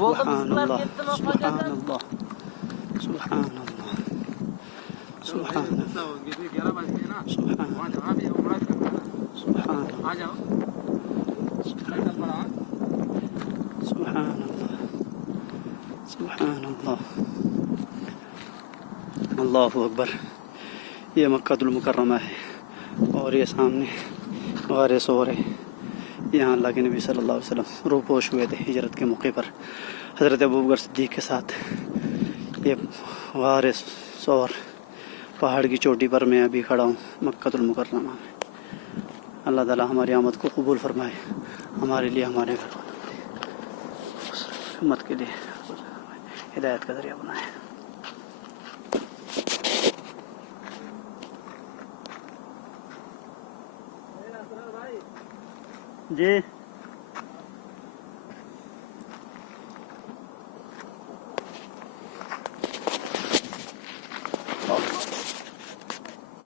سبحان اللہ سبحان اللہ سبحان اللہ سبحان سبحان اللہ اللہ اکبر. یہ مکہ المکرمہ ہے اور یہ سامنے غار ثور ہے. یہاں اللہ کے نبی صلی اللہ علیہ وسلم روپوش ہوئے تھے ہجرت کے موقع پر حضرت ابوبکر صدیق کے ساتھ. یہ غار ثور پہاڑ کی چوٹی پر میں ابھی کھڑا ہوں مکہ المکرمہ میں. اللہ تعالی ہماری آمد کو قبول فرمائے, ہمارے لیے ہمارے گھر امت کے لیے ہدایت کا ذریعہ بنائے. جی